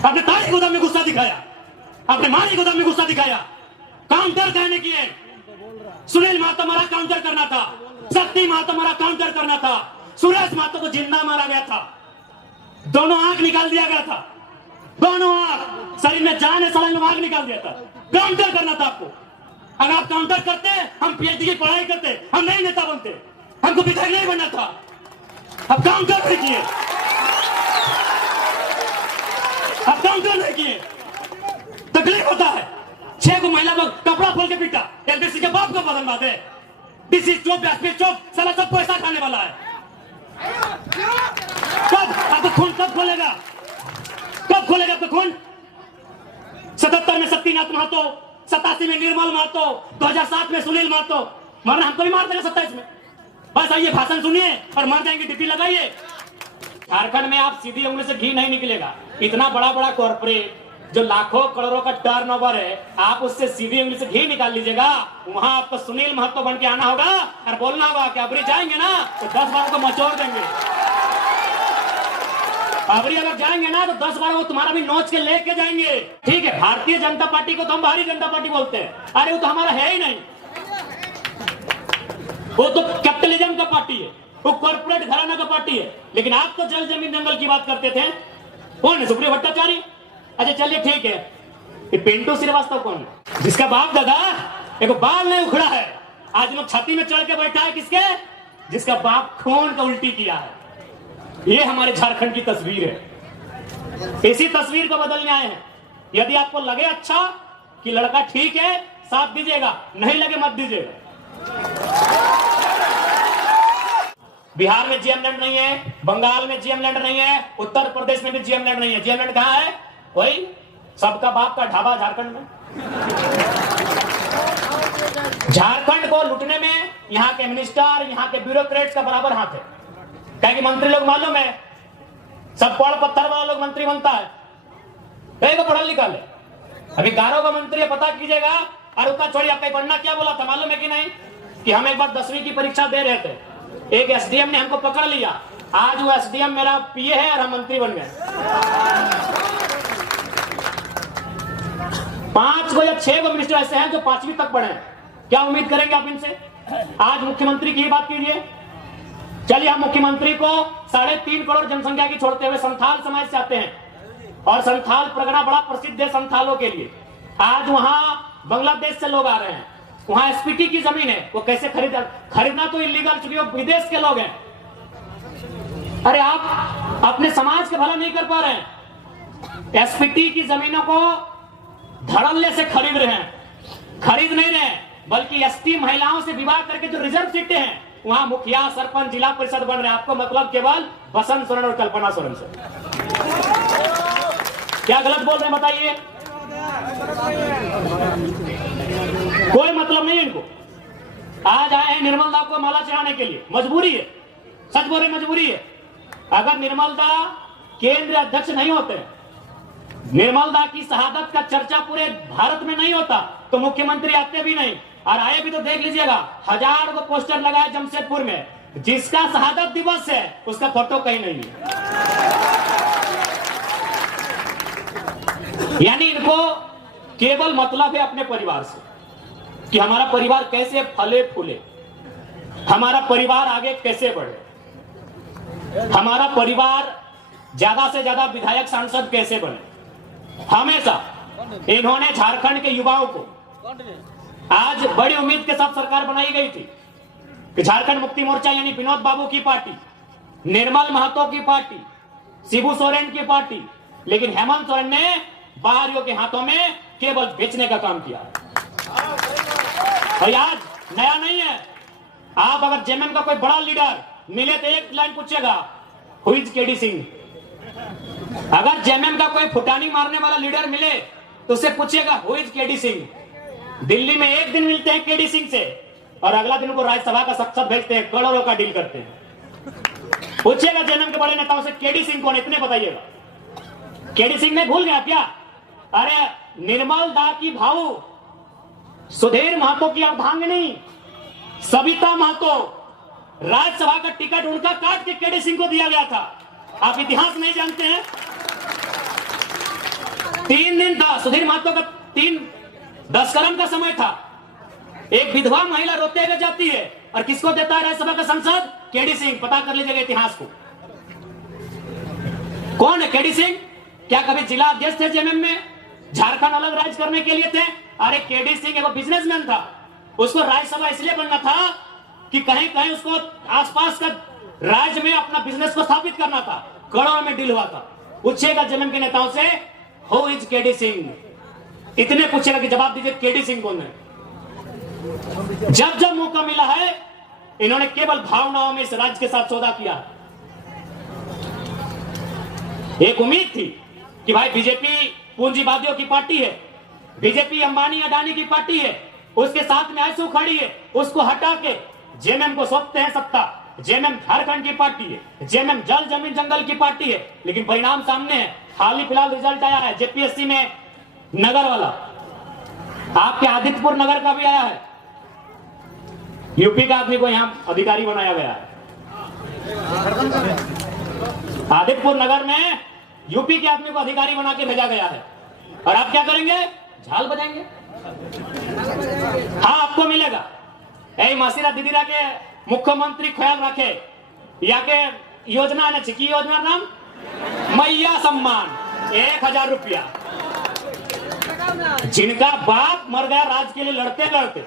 अपने ताई गोदाम में गुस्सा दिखाया, अपने मारी गोदाम में गुस्सा दिखाया, काउंटर कहने किए। सुनील महतो मारा काउंटर करना था, शक्ति महतो मारा काउंटर करना था, सुरेश महतो को जिंदा मारा गया था, दोनों आंख निकाल दिया गया था, दोनों आंख, शरीर में जान है, सड़ंग में आंख निकाल दिया था। काउंटर करना था आपको। अगर आप काउंटर करते, हम पीएचडी की पढ़ाई करते, हम नहीं नेता बनते, हमको विधायक नहीं बनना था। अब काउंटर नहीं किए, अब काउंटर नहीं किए, तकलीफ होता है। 6 को महिला को कपड़ा खोल के पीटा, एलबीसी के बाप को बदल बात है। डीसी चौक, एसपी चौक, साला सब पैसा खाने वाला है। कब आपको खून कब खोलेगा, कब खोलेगा आपका खून? 77 में शक्तिनाथ महतो, 87 में निर्मल महतो, 2007 में सुनील महतो। मरना हमको भी मार देगा 27 में। बस आइए, भाषण सुनिए और मर जाएंगे, डिप्टी लगाइए। झारखंड में आप सीधी उंगली से घी नहीं निकलेगा। इतना बड़ा बड़ा कॉर्पोरेट जो लाखों करोड़ों का टर्नओवर है, आप उससे सीधी उंगली से घी निकाल लीजिएगा। वहां आपको सुनील महतो बन के आना होगा और बोलना होगा कि अबरी जाएंगे ना तो 10 बार को मचोड़ देंगे। अबरी अगर जाएंगे ना तो 10 बार वो तुम्हारा भी नोच के लेके जाएंगे। ठीक है, भारतीय जनता पार्टी को तो हम भारतीय जनता पार्टी बोलते हैं। अरे वो तो हमारा है ही नहीं, वो तो कैपिटलिज्म का पार्टी है, वो कॉर्पोरेट घराना का पार्टी है। लेकिन आप तो जल जमीन जंगल की बात करते थे। कौन है? सुप्रियो भट्टाचार्य। अच्छा चलिए ठीक है, ये पिंटू श्रीवास्तव कौन है? जिसका बाप दादा एक बाल नहीं उखड़ा है, आज लोग छाती में चढ़ के बैठा है। किसके? जिसका बाप खून का उल्टी किया है। ये हमारे झारखंड की तस्वीर है। इसी तस्वीर को बदलने आए हैं। यदि आपको लगे अच्छा कि लड़का ठीक है, साथ दीजिएगा, नहीं लगे मत दीजिएगा। बिहार में जीएम लैंड नहीं है, बंगाल में जीएम लैंड नहीं है, उत्तर प्रदेश में भी जीएम लैंड नहीं है। जीएम लैंड कहां है? वही सबका बाप का ढाबा झारखंड में। झारखंड को लूटने में यहाँ के मिनिस्टर, यहाँ के ब्यूरोक्रेट्स का बराबर हाथ है। क्या कि मंत्री लोग मालूम है, सब पढ़ पत्थर वाला लोग मंत्री बनता है, कहीं को पढ़ल लिखा है। अभी गारों का मंत्री है, पता कीजिएगा। और उतना छोड़िए, आपका पढ़ना क्या बोला था मालूम है कि नहीं? कि हम एक बार 10वीं की परीक्षा दे रहे थे, एक एसडीएम ने हमको पकड़ लिया। आज वो एसडीएम मेरा पीए है और हम मंत्री बन गए। 5 को या 6 को मिनिस्टर ऐसे हैं जो 5वीं तक पढ़े हैं। क्या उम्मीद करेंगे आप इनसे? आज मुख्यमंत्री की बात कीजिए। चलिए, हम मुख्यमंत्री को 3.5 करोड़ जनसंख्या की छोड़ते हुए संथाल समाज से आते हैं, और संथाल परगना बड़ा प्रसिद्ध है संथालों के लिए। आज वहां बांग्लादेश से लोग आ रहे हैं, वहां एसपीटी की जमीन है, वो कैसे खरीदना तो इलीगल, चूंकि वो विदेश के लोग हैं। अरे आप अपने समाज का भला नहीं कर पा रहे हैं। एसपीटी की जमीनों को धड़ल्ले से खरीद रहे हैं, खरीद नहीं रहे, बल्कि एसटी महिलाओं से विवाह करके जो रिजर्व सीटें हैं, वहां मुखिया, सरपंच, जिला परिषद बन रहे हैं। आपको मतलब केवल बसंत सोरेन और कल्पना सोरेन से। क्या गलत बोल रहे हैं बताइए? कोई मतलब नहीं इनको। आज आए हैं निर्मल दा को माला चढ़ाने के लिए, मजबूरी है, सच बोल रहे मजबूरी है। अगर निर्मल दा केंद्रीय अध्यक्ष नहीं होते, निर्मल दा की शहादत का चर्चा पूरे भारत में नहीं होता, तो मुख्यमंत्री आते भी नहीं। और आए भी तो देख लीजिएगा, 1000 को पोस्टर लगाया जमशेदपुर में, जिसका शहादत दिवस है उसका फोटो कहीं नहीं है। यानी इनको केवल मतलब है अपने परिवार से, कि हमारा परिवार कैसे फले फूले, हमारा परिवार आगे कैसे बढ़े, हमारा परिवार ज्यादा से ज्यादा विधायक सांसद कैसे बने। हमेशा इन्होंने झारखंड के युवाओं को, आज बड़ी उम्मीद के साथ सरकार बनाई गई थी कि झारखंड मुक्ति मोर्चा यानी विनोद बाबू की पार्टी, निर्मल महतो की पार्टी, शिबू सोरेन की पार्टी, लेकिन हेमंत सोरेन ने बाहरियों के हाथों में केवल बेचने का काम किया। और आज नया नहीं है। आप अगर जेएमएम का कोई बड़ा लीडर मिले तो एक लाइन पूछेगा, हु इज केडी सिंह। अगर जेएमएम का कोई फुटानी मारने वाला लीडर मिले तो उससे पूछेगा, who is KD Singh. Delhi में एक दिन मिलते हैं केडी सिंह से, और अगला दिन को राज्यसभा का सख्त भेजते हैं, करोड़ों का डील करते हैं। पूछेगा जेएमएम के बड़े नेताओं से, केडी सिंह कौन, इतने बताइएगा। केडी सिंह ने भूल गया क्या? अरे निर्मल दा की भाऊ, सुधीर महतो की अर्धांगिनी सविता महतो, राज्यसभा का टिकट उनका काट के केडी सिंह को दिया गया था। आप इतिहास नहीं जानते हैं? 3 दिन था सुधीर महतो का, 10 कर्म का समय था। एक विधवा महिला रोते हुए जाती है और किसको देता है राज्यसभा का सांसद? केडी सिंह। पता कर लीजिएगा इतिहास को, कौन है केडी सिंह? क्या कभी जिला अध्यक्ष थे जेएमएम में? झारखंड अलग राज्य करने के लिए थे? अरे केडी सिंह एक बिजनेसमैन था, उसको राज्यसभा इसलिए बनना था कि कहीं कहीं उसको आसपास का राज्य में अपना बिजनेस को स्थापित करना था। करोड़ों में डील हुआ था। पूछेगा जेएमएम के नेताओं से, हु इज केडी सिंह? इतने पूछेगा कि जवाब दीजिए केडी सिंह कौन है। जब जब मौका मिला है इन्होंने केवल भावनाओं में इस राज्य के साथ सौदा किया। एक उम्मीद थी कि भाई बीजेपी पूंजीवादियों की पार्टी है, बीजेपी अंबानी अडानी की पार्टी है, उसके साथ में आंसू खड़ी है, उसको हटा के जेएमएम को सौंपते हैं सत्ता। जेएमएम झारखंड की पार्टी है, जेएमएम जल जमीन जंगल की पार्टी है, लेकिन परिणाम सामने है। हाल ही फिलहाल रिजल्ट आया है जेपीएससी में, नगर वाला, आपके आदित्यपुर नगर का भी आया है। यूपी का आदमी को यहां अधिकारी बनाया गया है। आदित्यपुर नगर में यूपी के आदमी को अधिकारी बना के भेजा गया है। और आप क्या करेंगे? झाल बजाएंगे। हाँ, आपको मिलेगा। ऐ मासीरा दीदीरा के मुख्यमंत्री ख्याल रखे, या के योजना है, चिकी योजना नाम मैया सम्मान 1000 रुपया। जिनका बाप मर गया राज के लिए लड़ते लड़ते,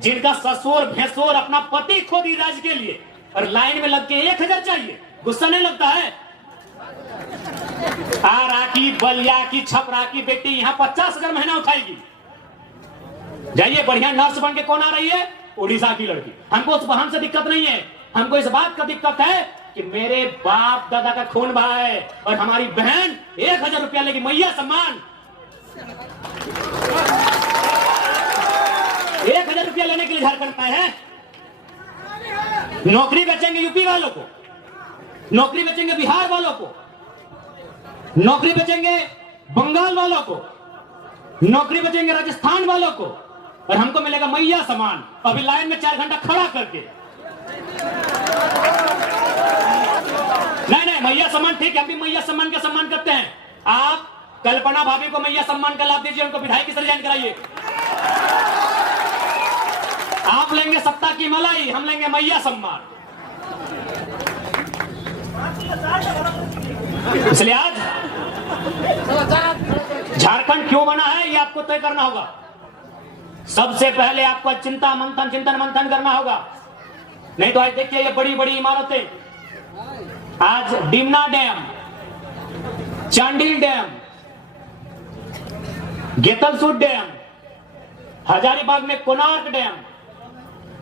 जिनका ससुर भैंसुर अपना पति खो दी राज के लिए, और लाइन में लग के 1000 चाहिए, गुस्सा नहीं लगता है? आरा की, बलिया की, छपरा की बेटी यहाँ 50,000 महीना उठाएगी। जाइए, बढ़िया नर्स बन के कौन आ रही है? उड़ीसा की लड़की। हमको उस बहन से दिक्कत नहीं है, हमको इस बात का दिक्कत है कि मेरे बाप दादा का खून बहा है और हमारी बहन 1000 रुपया लेगी, मैया सम्मान। 1000 रुपया लेने के लिए झारखंड में है। नौकरी बेचेंगे यूपी वालों को, नौकरी बेचेंगे बिहार वालों को, नौकरी बेचेंगे बंगाल वालों को, नौकरी बेचेंगे राजस्थान वालों को, और हमको मिलेगा मैया सम्मान। अभी लाइन में 4 घंटा खड़ा करके। नहीं, मैया सम्मान ठीक है, हम भी मैया सम्मान का सम्मान करते हैं। आप कल्पना भाभी को मैया सम्मान का लाभ दीजिए, उनको विधायक से रिजाइन कराइए। आप लेंगे सत्ता की मलाई, हम लेंगे मैया सम्मान। इसलिए आज झारखंड क्यों बना है ये आपको तय करना होगा। सबसे पहले आपको चिंतन मंथन करना होगा। नहीं तो आज देखिए ये बड़ी बड़ी इमारतें, आज Dimna dam, Chandil dam, Getalsud dam, Hazaribagh में कोणार्क डैम,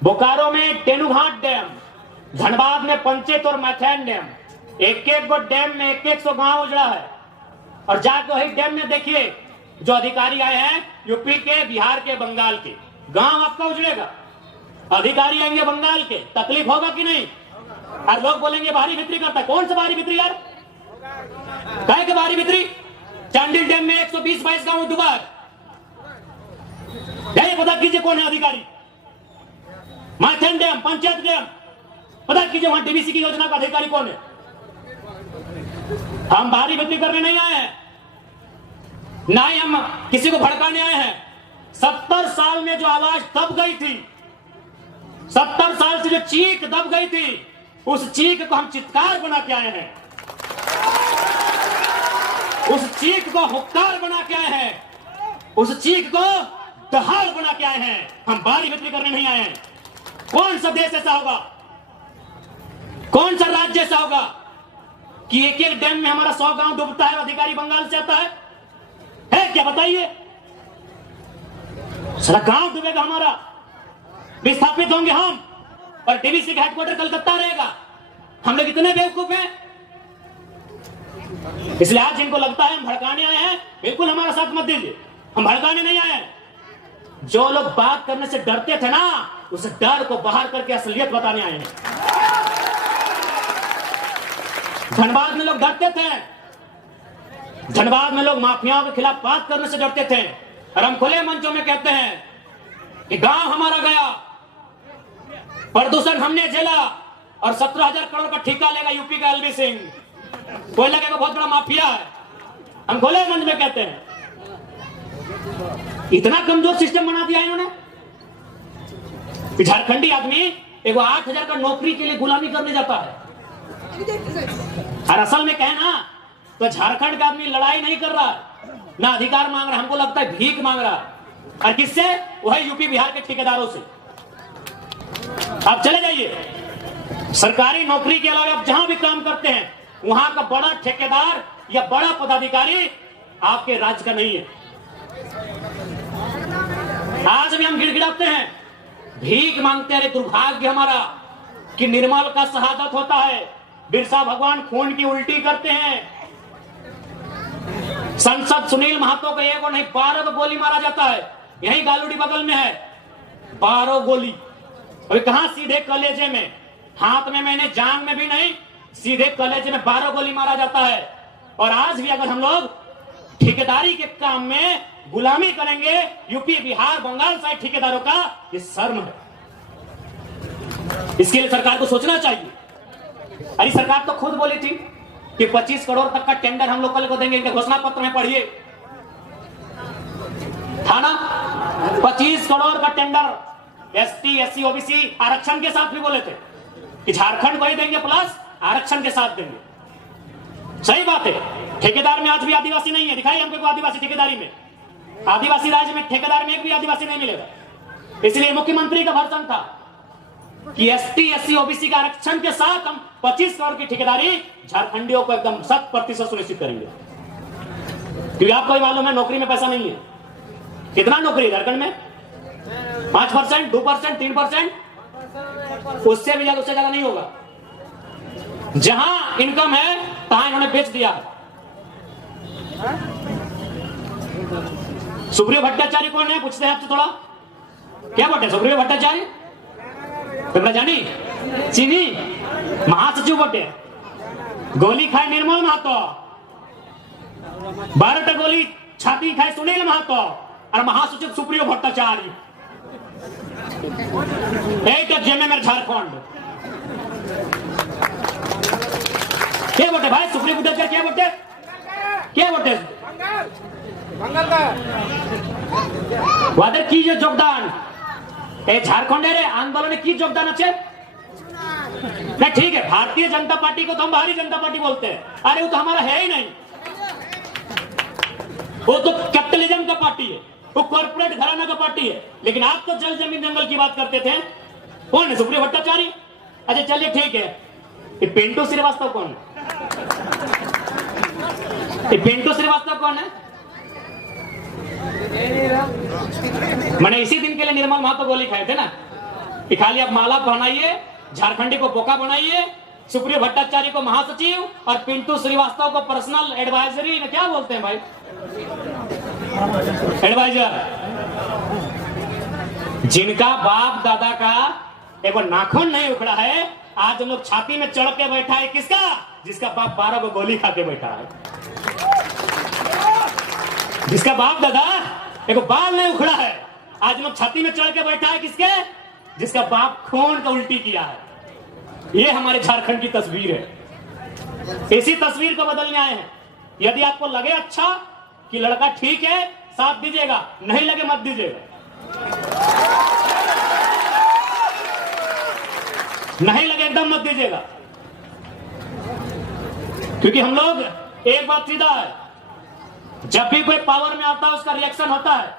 बोकारो में तेनुघाट डैम, धनबाद में पंचेत और मैथैन डैम, एक एक डैम में 100 गांव उजड़ा है। और जाके वही डैम में देखिए जो अधिकारी आए हैं यूपी के, बिहार के, बंगाल के, गांव आपका उजड़ेगा। अधिकारी आएंगे बंगाल के, तकलीफ होगा कि नहीं? और लोग बोलेंगे बाहरी बिक्री करता है। कौन सा बाहरी बिक्री यार? काहे के बाहरी बिक्री? चांडिल डैम में 120-22 गांव डूबा है। पता कीजिए कौन है अधिकारी। मैथैन डैम, पंचायत डैम, पता कीजिए वहां डीवीसी की योजना का अधिकारी कौन है। हम बाहरी बिक्री करने नहीं आए हैं, ना ही हम किसी को भड़काने आए हैं। 70 साल में जो आवाज दब गई थी, 70 साल से जो चीख दब गई थी, उस चीख को हम चित्कार बना के आए हैं, उस चीख को हुक्कार बना के आए हैं, उस चीख को दहाड़ बना के आए हैं। हम बाहरी बिक्री करने नहीं आए हैं। कौन सा देश ऐसा होगा, कौन सा राज्य ऐसा होगा कि एक एक डैम में हमारा 100 गांव डूबता है, अधिकारी बंगाल से आता है क्या? बताइए, सारा गांव डूबेगा हमारा, विस्थापित होंगे हम, और डीवीसी का हेडक्वार्टर कलकत्ता रहेगा। हम लोग इतने बेवकूफ हैं। इसलिए आज जिनको लगता है हम भड़काने आए हैं, बिल्कुल हमारा साथ मत दीजिए। हम भड़काने नहीं आए हैं। जो लोग बात करने से डरते थे ना, उस डर को बाहर करके असलियत बताने आए हैं। धनबाद में लोग डरते थे, धनबाद में लोग माफियाओं के खिलाफ बात करने से डरते थे, और हम खुले मंचों में कहते हैं कि गांव हमारा गया, प्रदूषण हमने झेला, और 17,000 करोड़ का ठेका लेगा यूपी का एलवी सिंह, कोयला का बहुत बड़ा माफिया है। हम खुले मंच में कहते हैं इतना कमजोर सिस्टम बना दिया इन्होंने। झारखंडी आदमी एगो 8,000 का नौकरी के लिए गुलामी करने जाता है, और असल में कहे ना तो झारखंड का आदमी लड़ाई नहीं कर रहा है, ना अधिकार मांग रहा, हमको लगता है भीख मांग रहा है। और किससे? वही यूपी बिहार के ठेकेदारों से। आप चले जाइए, सरकारी नौकरी के अलावा आप जहां भी काम करते हैं वहां का बड़ा ठेकेदार या बड़ा पदाधिकारी आपके राज्य का नहीं है। आज भी हम गिड़गिड़ाते हैं, भीख मांगते हैं। दुर्भाग्य हमारा कि निर्मल का शहादत होता है, बिरसा भगवान खून की उल्टी करते हैं। संसद सुनील महतो को एक और नहीं 12 को गोली मारा जाता है, यही गालूडी बगल में है, 12 गोली। अभी कहां? सीधे कलेजे में, हाथ में मैंने, जान में भी नहीं, सीधे कलेजे में 12 गोली मारा जाता है। और आज भी अगर हम लोग ठेकेदारी के काम में गुलामी करेंगे यूपी बिहार बंगाल साइड ठेकेदारों का, ये शर्म है। इसके लिए सरकार को सोचना चाहिए। अरे सरकार तो खुद बोली थी कि 25 करोड़ तक का टेंडर हम लोग कल को देंगे, इनके घोषणा पत्र में पढ़िए, था ना? 25 करोड़ का टेंडर एसटी एससी ओबीसी आरक्षण के साथ भी बोले थे कि झारखंड को ही देंगे प्लस आरक्षण के साथ देंगे। सही बात है, ठेकेदार में आज भी आदिवासी नहीं है, दिखाई हमको आदिवासी ठेकेदारी में। आदिवासी राज्य में ठेकेदार में एक भी आदिवासी नहीं मिलेगा। इसलिए मुख्यमंत्री का भर्सन था कि एसटी एससी ओबीसी का आरक्षण के साथ हम 25 करोड़ की ठेकेदारी झारखंडियों को एकदम 100% सुनिश्चित करेंगे। क्योंकि आपको ही मालूम है नौकरी में पैसा नहीं है। कितना नौकरी झारखंड में? 5%, 2%, 3%, उससे भी ज्यादा, उससे ज्यादा नहीं होगा। जहां इनकम है तहां इन्होंने बेच दिया है। सुप्रियो भट्टाचार्य कौन है? पूछते हैं आपसे थोड़ा, क्या बोलते हैं सुप्रियो भट्टाचार्य? तुम्हारा जानी चीनी महासचिव बोटे, गोली खाए निर्मल महतो, 12 गोली छाती खाए सुनील महतो, और महासचिव सुप्रियो भट्टाचार्य। जेएमएम झारखंड क्या बोटे भाई? सुप्रियो भट्टाचार्य क्या बोटे? क्या बोटे? वादे की योगदान झारखंड आंदोलन की योगदान अच्छे नहीं, ठीक है। भारतीय जनता पार्टी को तो हम भारी जनता पार्टी बोलते हैं, अरे वो तो हमारा है ही नहीं, वो तो कैपिटलिज्म का पार्टी है, वो कॉर्पोरेट घराना का पार्टी है। लेकिन आप तो जल जमीन जंगल की बात करते थे। कौन है? सुप्रियो भट्टाचार्य। अच्छा चलिए ठीक है, ये पिंटू श्रीवास्तव कौन है? ये पिंटू श्रीवास्तव कौन है? मैंने इसी दिन के लिए निर्मल महतो गोली खाए थे ना कि खाली आप माला पहनाइए, झारखंडी को बोका बनाइए, सुप्रियो भट्टाचार्य को महासचिव और पिंटू श्रीवास्तव को पर्सनल एडवाइजरी, क्या बोलते हैं भाई, एडवाइजर। जिनका बाप दादा का एगो नाखून नहीं उखड़ा है, आज हम लोग छाती में चढ़ के बैठा है। किसका? जिसका बाप 12 को गोली खा के बैठा है, जिसका बाप दादा एगो बाल नहीं उखड़ा है, आज लोग छाती में चढ़ के बैठा है। किसके? जिसका बाप खून का उल्टी किया है। ये हमारे झारखंड की तस्वीर है। इसी तस्वीर को बदलने आए हैं। यदि आपको लगे अच्छा कि लड़का ठीक है, साथ दीजिएगा, नहीं लगे मत दीजिएगा, नहीं लगे एकदम मत दीजिएगा। क्योंकि हम लोग एक बात सीधा है, जब भी कोई पावर में आता है उसका रिएक्शन होता है।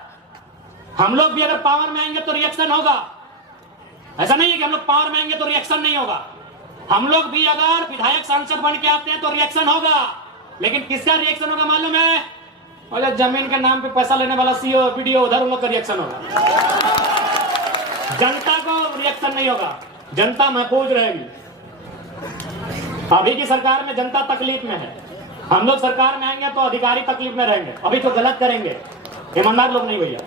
हम लोग भी अगर पावर में आएंगे तो रिएक्शन होगा। ऐसा नहीं है कि हम लोग पावर में आएंगे तो रिएक्शन नहीं होगा। हम लोग भी अगर विधायक सांसद बन के आते हैं तो रिएक्शन होगा। लेकिन किसका रिएक्शन होगा मालूम है? और जमीन के नाम पे पैसा लेने वाला सीओ पीडीओ, उधर उन लोग का रिएक्शन होगा। जनता को रिएक्शन नहीं होगा, जनता महफूज रहेगी। अभी की सरकार में जनता तकलीफ में है। हम लोग सरकार में आएंगे तो अधिकारी तकलीफ में रहेंगे। अभी तो गलत करेंगे, ईमानदार लोग नहीं भैया।